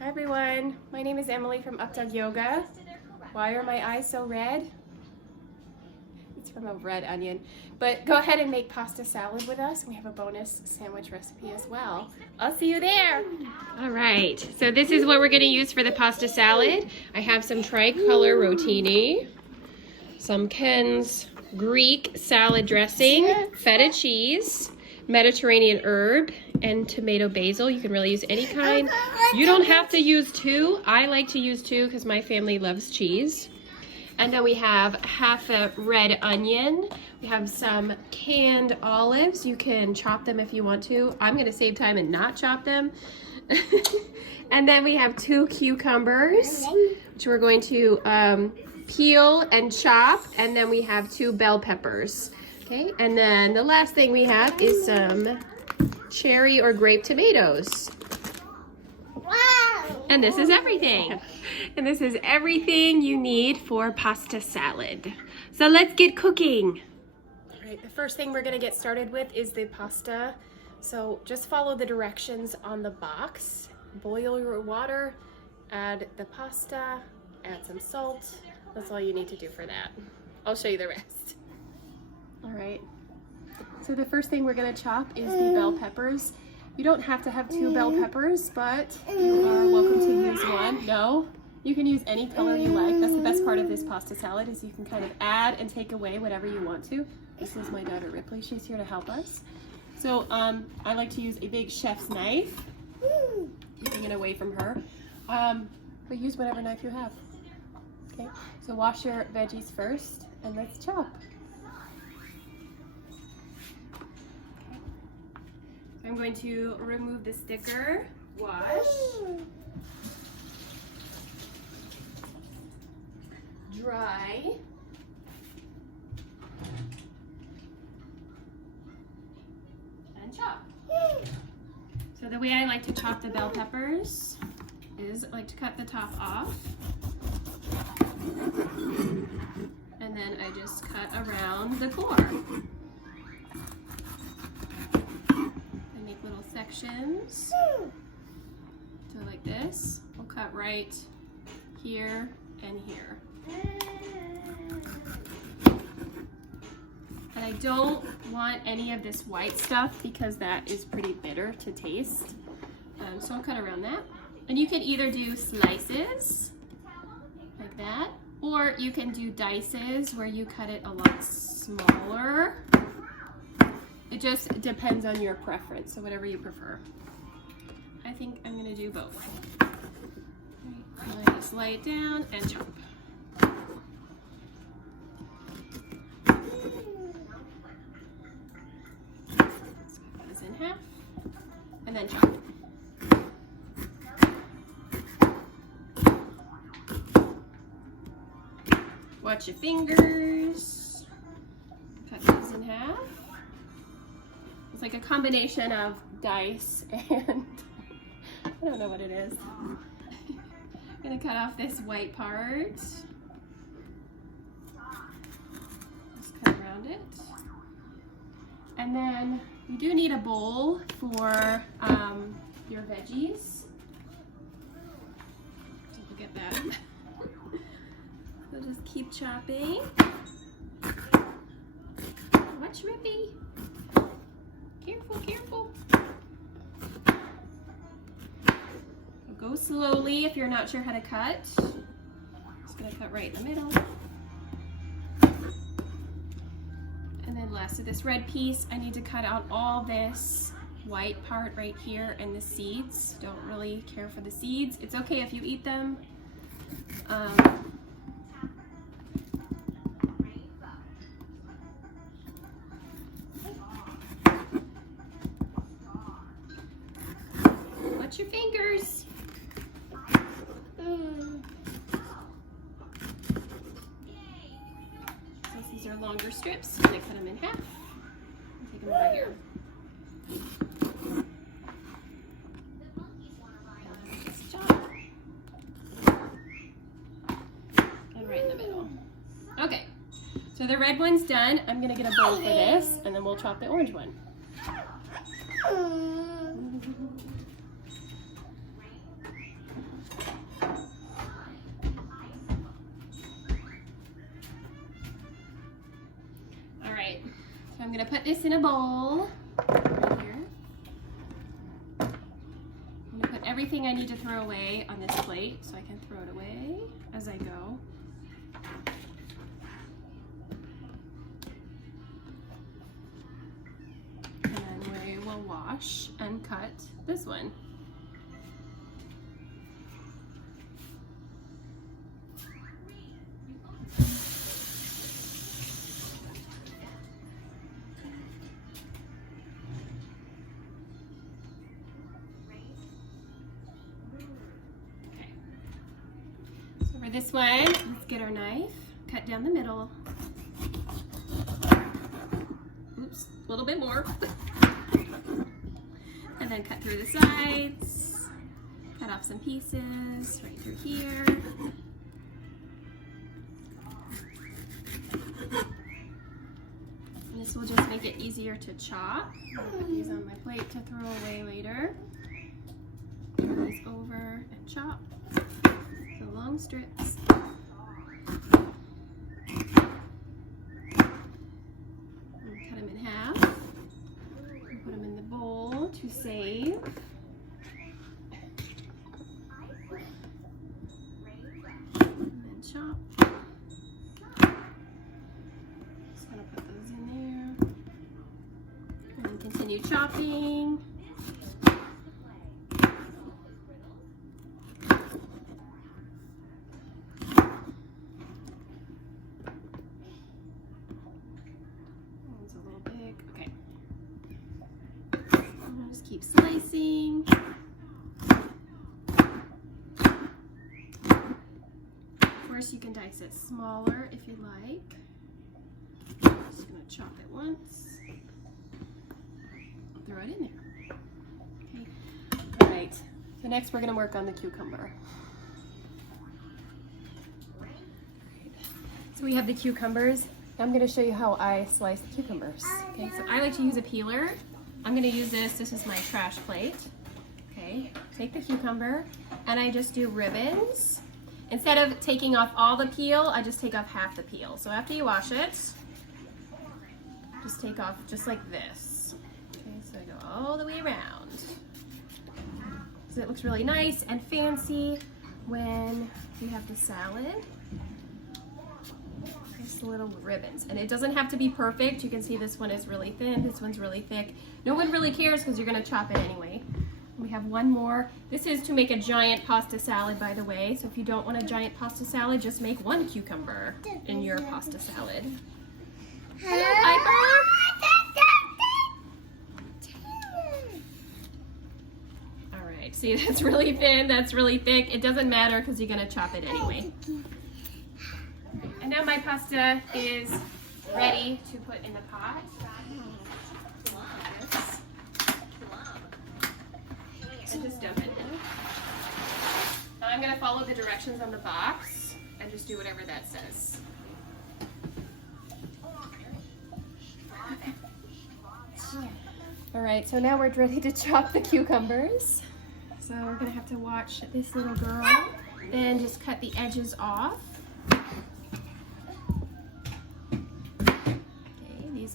Hi everyone, my name is Emily from Updawg-Yoga. Why are my eyes so red? It's from a red onion. But go ahead and make pasta salad with us. We have a bonus sandwich recipe as well. I'll see you there. All right, so this is what we're going to use for the pasta salad. I have some tricolor rotini, some Ken's Greek salad dressing, feta cheese, Mediterranean herb, and tomato basil. You can really use any kind. You don't have to use two. I like to use two because my family loves cheese. And then we have half a red onion. We have some canned olives. You can chop them if you want to. I'm going to save time and not chop them. And then we have 2 cucumbers, which we're going to peel and chop. And then we have 2 bell peppers. Okay, and then the last thing we have is some cherry or grape tomatoes. Wow! And this is everything. And this is everything you need for pasta salad. So let's get cooking. All right, the first thing we're gonna get started with is the pasta. So just follow the directions on the box. Boil your water, add the pasta, add some salt. That's all you need to do for that. I'll show you the rest. All right, so the first thing we're gonna chop is the bell peppers. You don't have to have 2 bell peppers, but you are welcome to use one. No, you can use any color you like. That's the best part of this pasta salad, is you can kind of add and take away whatever you want to. This is my daughter Ripley, she's here to help us. So I like to use a big chef's knife, keeping it away from her. But use whatever knife you have. Okay, so wash your veggies first, and let's chop. I'm going to remove the sticker, wash, dry, and chop. So the way I like to chop the bell peppers is I like to cut the top off, and then I just cut around the core. Sections. So like this, we'll cut right here and here. And I don't want any of this white stuff because that is pretty bitter to taste. So I'll cut around that. And you can either do slices like that, or you can do dices where you cut it a lot smaller. It just depends on your preference, so whatever you prefer. I think I'm gonna do both. Right, just lay it down and chop. Let's cut this in half, and then chop. Watch your fingers. Cut these in half. It's like a combination of dice and I don't know what it is. I'm gonna cut off this white part. Just cut around it. And then you do need a bowl for your veggies. Don't forget that. So just keep chopping. Watch Rippy. Careful, careful. Go slowly if you're not sure how to cut. Just gonna cut right in the middle. And then last of this red piece, I need to cut out all this white part right here and the seeds. Don't really care for the seeds. It's okay if you eat them. Watch your fingers. Since these are longer strips, I'm gonna cut them in half. Take them over here. Just chop. And right in the middle. Okay, so the red one's done. I'm gonna get a bowl for this, and then we'll chop the orange one. I'm gonna put this in a bowl right here. I'm gonna put everything I need to throw away on this plate so I can throw it away as I go. And then we will wash and cut this one. For this one, let's get our knife, cut down the middle. Oops, a little bit more. And then cut through the sides, cut off some pieces right through here. And this will just make it easier to chop. I'll put these on my plate to throw away later. Turn these over and chop. Long strips. And cut them in half. And put them in the bowl to save. And then chop. Just gonna put those in there. And then continue chopping. Keep slicing. Of course, you can dice it smaller if you like. I'm just going to chop it once. Throw it in there. Okay. All right. So next we're going to work on the cucumber. So we have the cucumbers. I'm going to show you how I slice the cucumbers. Okay. So I like to use a peeler. I'm going to use this is my trash plate. Okay, take the cucumber and I just do ribbons. Instead of taking off all the peel, I just take off half the peel. So after you wash it, just take off just like this. Okay, so I go all the way around. So it looks really nice and fancy when you have the salad. Just little ribbons, and it doesn't have to be perfect. You can see this one is really thin, this one's really thick. No one really cares because you're going to chop it anyway. We have one more. This is to make a giant pasta salad, by the way. So if you don't want a giant pasta salad, just make one cucumber in your pasta salad. Hello, Piper. All right, see, that's really thin, that's really thick. It doesn't matter because you're going to chop it anyway. And now my pasta is ready to put in the pot. And just dump it in. Now I'm going to follow the directions on the box and just do whatever that says. All right, so now we're ready to chop the cucumbers. So we're going to have to watch this little girl and just cut the edges off.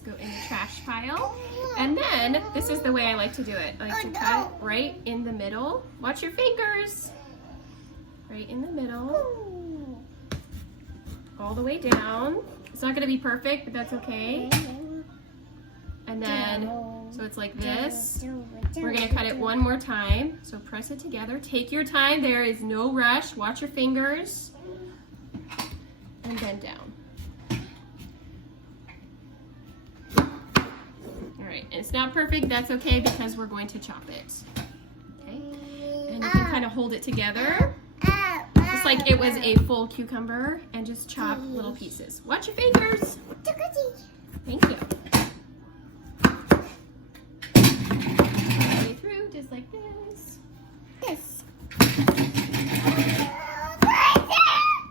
Go in the trash pile. And then, this is the way I like to do it. I like to cut right in the middle. Watch your fingers. Right in the middle. All the way down. It's not going to be perfect, but that's okay. And then, so it's like this. We're going to cut it one more time. So press it together. Take your time. There is no rush. Watch your fingers. And then down. Alright, and it's not perfect, that's okay because we're going to chop it. Okay? And you can kind of hold it together, just like it was a full cucumber, and just chop little pieces. Watch your fingers! Thank you. All the way through, just like this.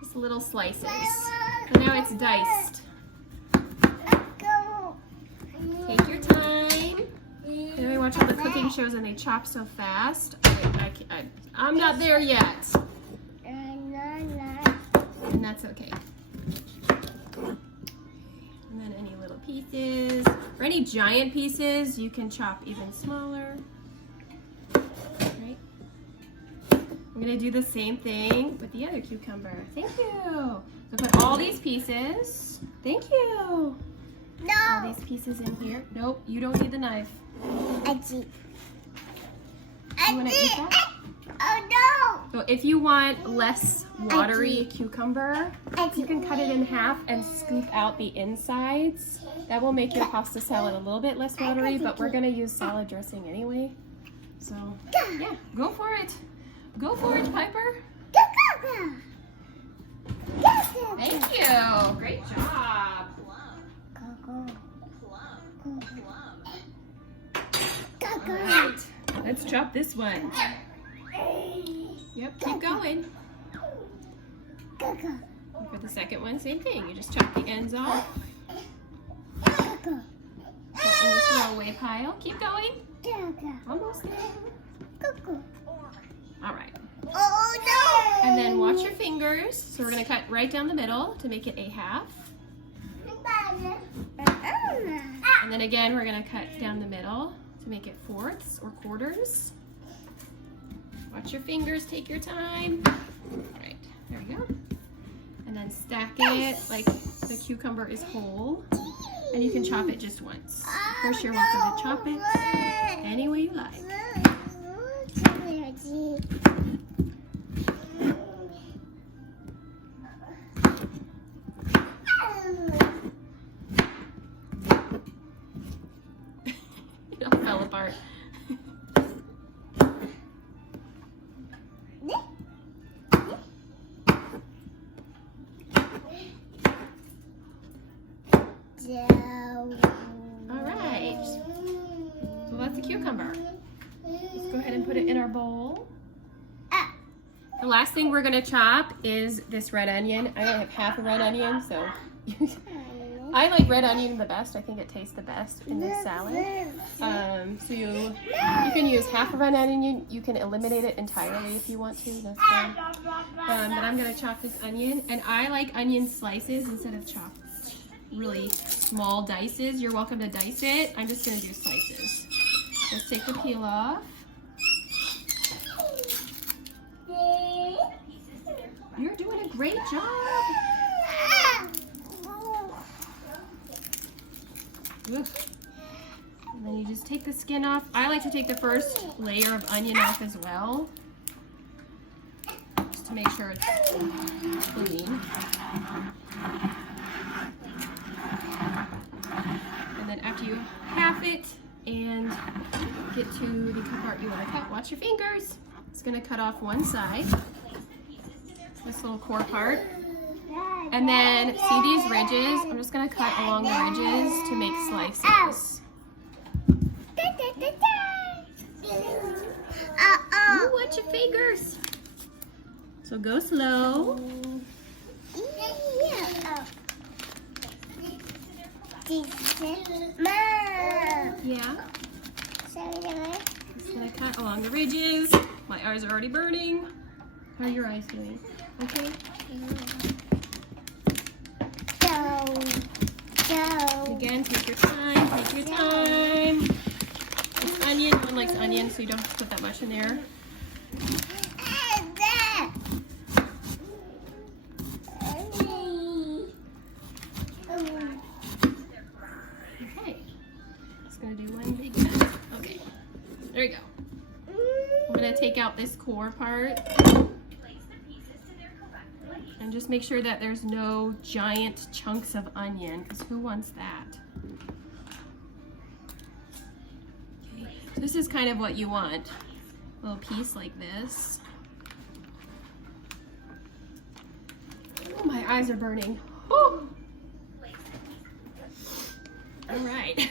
Just little slices. So now it's diced. Take your time. You know, I watch all the cooking shows and they chop so fast. I'm not there yet. And that's okay. And then any little pieces, or any giant pieces, you can chop even smaller. Right? I'm gonna do the same thing with the other cucumber. Thank you. So put all these pieces. Thank you. No. All these pieces in here. Nope, you don't need the knife. I see. You wanna eat that? Oh no! So if you want less watery cucumber, you can cut it in half and scoop out the insides. That will make your pasta salad a little bit less watery, but we're gonna use salad dressing anyway. So yeah, go for it. Go for it, Piper. Thank you. Great job. All right, let's chop this one. Yep, keep going. And for the second one, same thing. You just chop the ends off. Put in the throwaway pile. Keep going. Almost there. All right. Oh no! And then watch your fingers. So we're going to cut right down the middle to make it a half. And then again, we're going to cut down the middle to make it fourths or quarters. Watch your fingers, take your time. All right, there we go. And then stack it like the cucumber is whole. And you can chop it just once. Of course, you're welcome to chop it any way you like. It all fell apart. All right, so that's the cucumber. Let's go ahead and put it in our bowl. The last thing we're gonna chop is this red onion. I only have half a red onion, so I like red onion the best. I think it tastes the best in this salad. So you can use half a red onion. You can eliminate it entirely if you want to. That's fine. But I'm gonna chop this onion, and I like onion slices instead of chopped. Really small dices. You're welcome to dice it. I'm just gonna do slices. Let's take the peel off. You're doing a great job. Oof. And then you just take the skin off. I like to take the first layer of onion off as well, just to make sure it's clean. And then after you half it and get to the part you want to cut, watch your fingers. It's going to cut off one side, this little core part. And then see these ridges? I'm just going to cut along the ridges to make slices. Ooh, watch your fingers. So go slow. Yeah. Just gonna cut along the ridges. My eyes are already burning. How are your eyes doing? Okay. Again, take your time. Take your time. It's onion. No one likes onion, so you don't have to put that much in there. There you go. I'm going to take out this core part and just make sure that there's no giant chunks of onion, because who wants that? Okay. This is kind of what you want. A little piece like this. Oh, my eyes are burning. Whew. All right.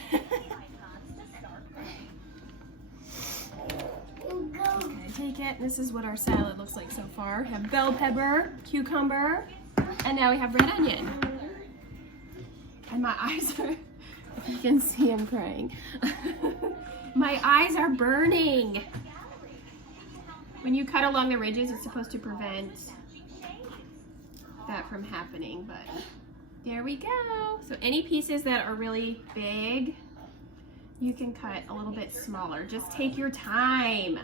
Take it. This is what our salad looks like so far. We have bell pepper, cucumber, and now we have red onion. And my eyes are, if you can see, I'm crying. My eyes are burning. When you cut along the ridges, it's supposed to prevent that from happening, but There we go. So any pieces that are really big, you can cut a little bit smaller. Just take your time.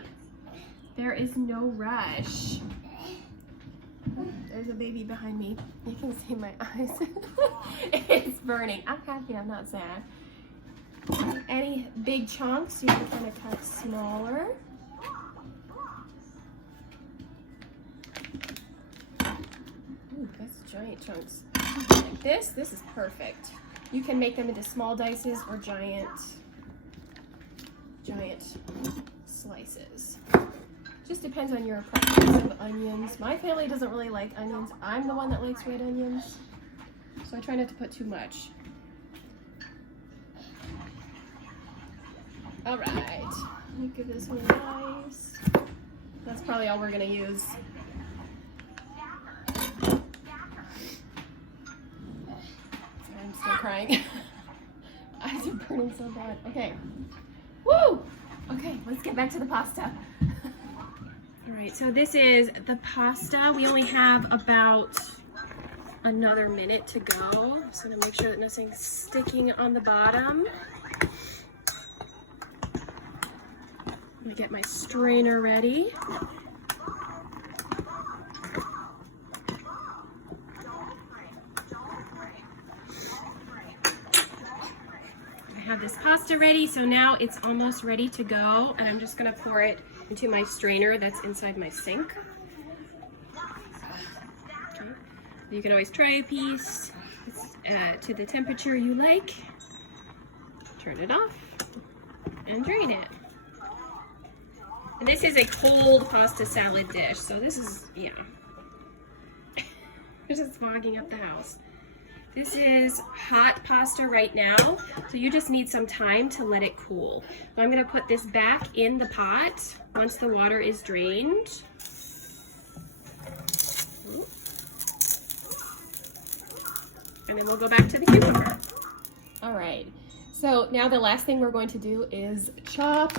There is no rush. There's a baby behind me. You can see my eyes. It's burning. I'm happy, I'm not sad. Any big chunks, you can kind of cut smaller. Ooh, that's giant chunks. Like this is perfect. You can make them into small dices or giant slices. Just depends on your preference of onions. My family doesn't really like onions. I'm the one that likes red onions, so I try not to put too much. All right, let me give this one a nice. That's probably all we're gonna use. Sorry, I'm still crying. Eyes are burning so bad. Okay. Woo! Okay, let's get back to the pasta. All right, so this is the pasta. We only have about another minute to go. Just gonna make sure that nothing's sticking on the bottom. I'm gonna get my strainer ready. I have this pasta ready, so now it's almost ready to go, and I'm just gonna pour it into my strainer that's inside my sink. Okay. You can always try a piece to the temperature you like. Turn it off and drain it. And this is a cold pasta salad dish, so this is, yeah. This is fogging up the house. This is hot pasta right now, so you just need some time to let it cool. So I'm gonna put this back in the pot once the water is drained. And then we'll go back to the cucumber. All right, so now the last thing we're going to do is chop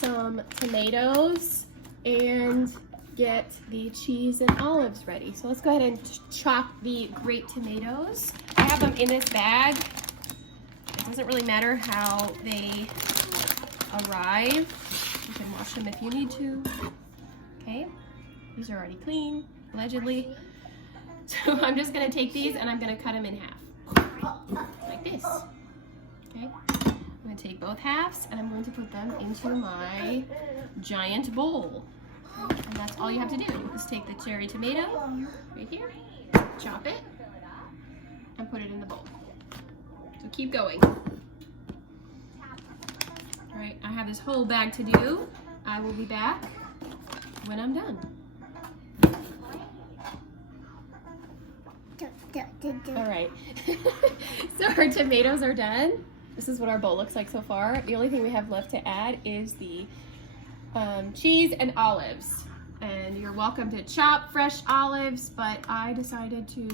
some tomatoes and get the cheese and olives ready. So let's go ahead and chop the grape tomatoes. I have them in this bag. It doesn't really matter how they arrive. You can wash them if you need to. Okay, these are already clean, allegedly. So I'm just gonna take these and I'm gonna cut them in half, like this. Okay, I'm gonna take both halves and I'm going to put them into my giant bowl. And that's all you have to do. Just take the cherry tomato right here, chop it, and put it in the bowl. So keep going. All right, I have this whole bag to do. I will be back when I'm done. All right, so our tomatoes are done. This is what our bowl looks like so far. The only thing we have left to add is the cheese and olives. And you're welcome to chop fresh olives, but I decided to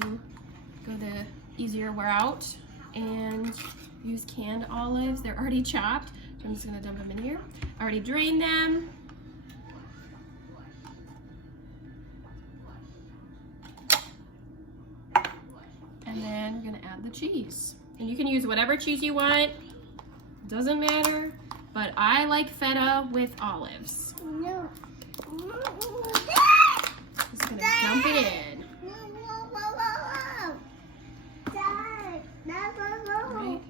go the easier route and use canned olives. They're already chopped, so I'm just gonna dump them in here. I already drained them. And then we're gonna add the cheese. And you can use whatever cheese you want, doesn't matter, but I like feta with olives. No. Just gonna dump it in. Right.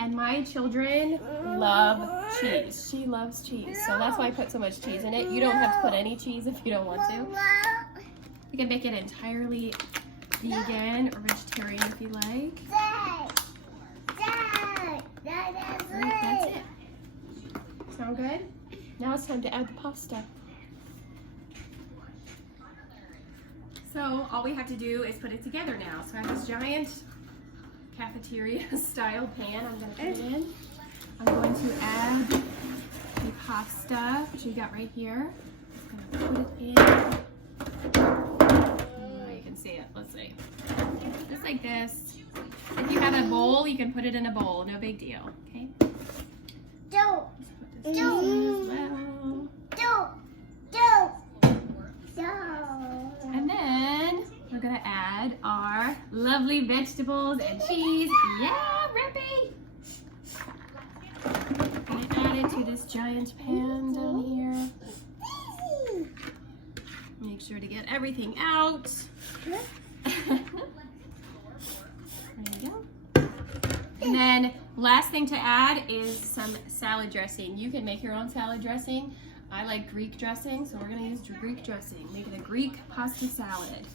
And my children love cheese. She loves cheese, so that's why I put so much cheese in it. You don't have to put any cheese if you don't want to. You can make it entirely vegan or vegetarian if you like. Right, that's it. Sound good? Now it's time to add the pasta. So all we have to do is put it together now. So I have this giant cafeteria style pan. I'm going to put it in. I'm going to add the pasta, which you got right here. I'm going to put it in. Oh, you can see it. Let's see. Just like this. If you have a bowl, you can put it in a bowl. No big deal. Okay. Don't. Put this in as well. Don't. And then we're gonna add our lovely vegetables and cheese. Yeah, Rippy! Gonna add it to this giant pan down here. Make sure to get everything out. There you go. And then last thing to add is some salad dressing. You can make your own salad dressing. I like Greek dressing, so we're gonna use Greek dressing. Make it a Greek pasta salad.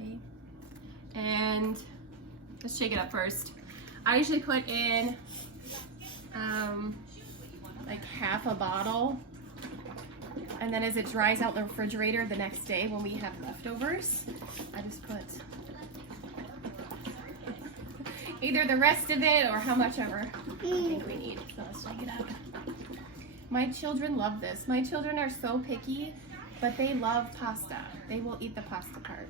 Okay. And let's shake it up first. I usually put in like half a bottle. And then as it dries out in the refrigerator the next day when we have leftovers, I just put either the rest of it or how much ever I think we need. So let's shake it up. My children love this. My children are so picky, but they love pasta. They will eat the pasta part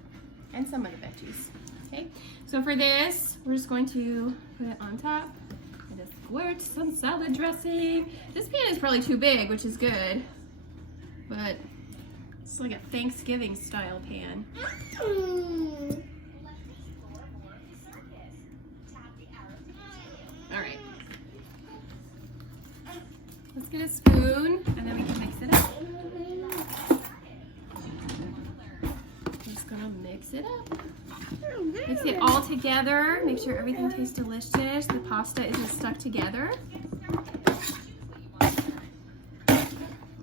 and some of the veggies. Okay, so for this, we're just going to put it on top. And just squirt some salad dressing. This pan is probably too big, which is good. But it's like a Thanksgiving style pan. All right. Let's get a spoon and then we can mix it up. I'm just gonna mix it up. Mix it all together. Make sure everything tastes delicious. The pasta isn't stuck together.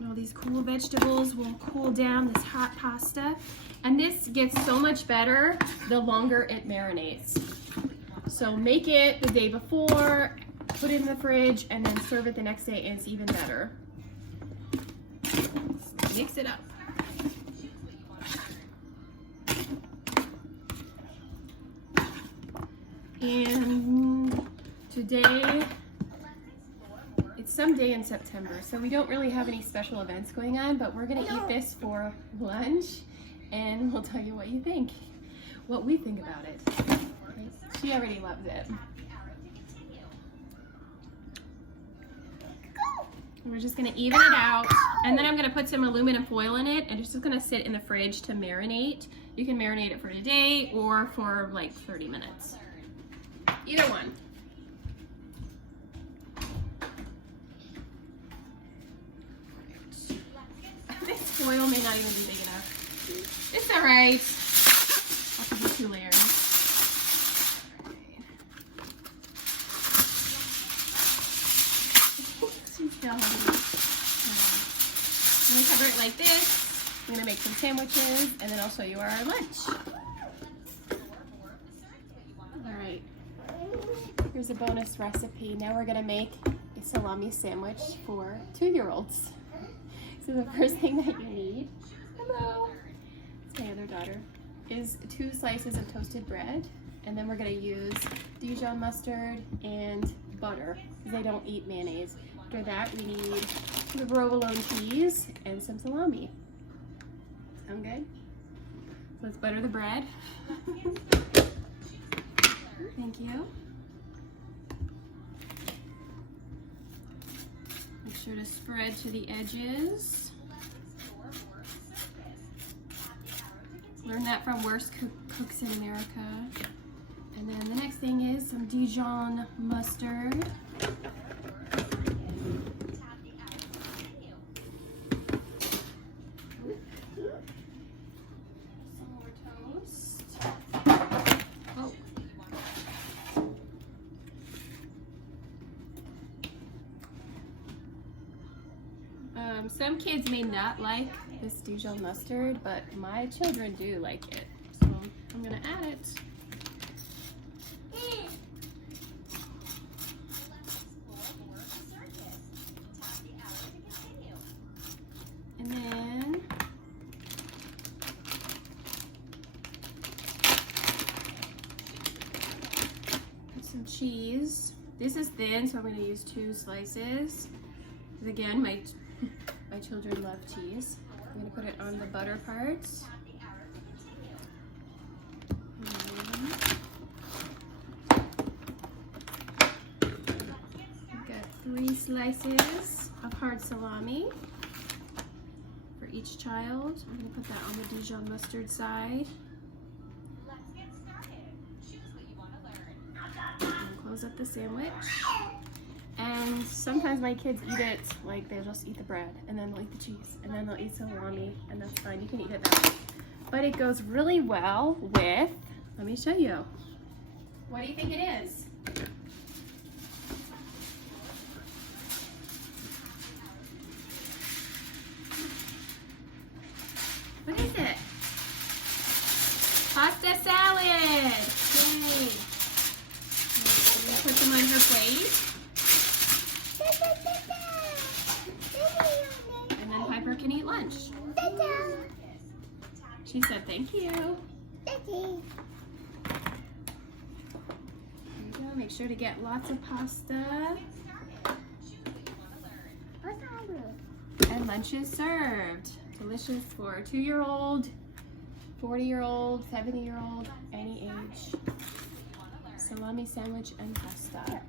All these cool vegetables will cool down this hot pasta. And this gets so much better the longer it marinates. So make it the day before, put it in the fridge, and then serve it the next day, and it's even better. So mix it up. And today, it's some day in September, so we don't really have any special events going on, but we're gonna eat this for lunch, and we'll tell you what you think, what we think about it. Okay. She already loves it. We're just gonna even it out, and then I'm gonna put some aluminum foil in it, and it's just gonna sit in the fridge to marinate. You can marinate it for today or for like 30 minutes. Either one. This foil may not even be big enough. It's all right. I'll put 2 layers. She's still hungry. I'm gonna cover it like this. I'm gonna make some sandwiches, and then I'll show you our lunch. All right. Here's a bonus recipe. Now we're gonna make a salami sandwich for 2-year-olds. So the first thing that you need, hello, it's my other daughter, is 2 slices of toasted bread. And then we're gonna use Dijon mustard and butter, because they don't eat mayonnaise. After that, we need the Provolone cheese and some salami. Sound good? So let's butter the bread. Thank you. Make sure to spread to the edges. Learned that from Worst Cooks in America. And then the next thing is some Dijon mustard. Some more toast. Oh. Some kids may not like this Dijon mustard, but my children do like it. So I'm gonna add it. And then put some cheese. This is thin, so I'm going to use 2 slices. Because again, my children love cheese. I'm going to put it on the butter parts. I've got 3 slices of hard salami for each child. I'm going to put that on the Dijon mustard side. goes with the sandwich. And sometimes my kids eat it, like they'll just eat the bread, and then they'll eat the cheese, and then they'll eat salami, and that's fine, you can eat it that way. But it goes really well with, let me show you. What do you think it is? What is it? Pasta salad! Yay! Put them on her plate. And then Piper can eat lunch. She said thank you. There you go. Make sure to get lots of pasta. And lunch is served. Delicious for a 2-year-old, 40-year-old, 70-year-old, any age. Salami sandwich and pasta.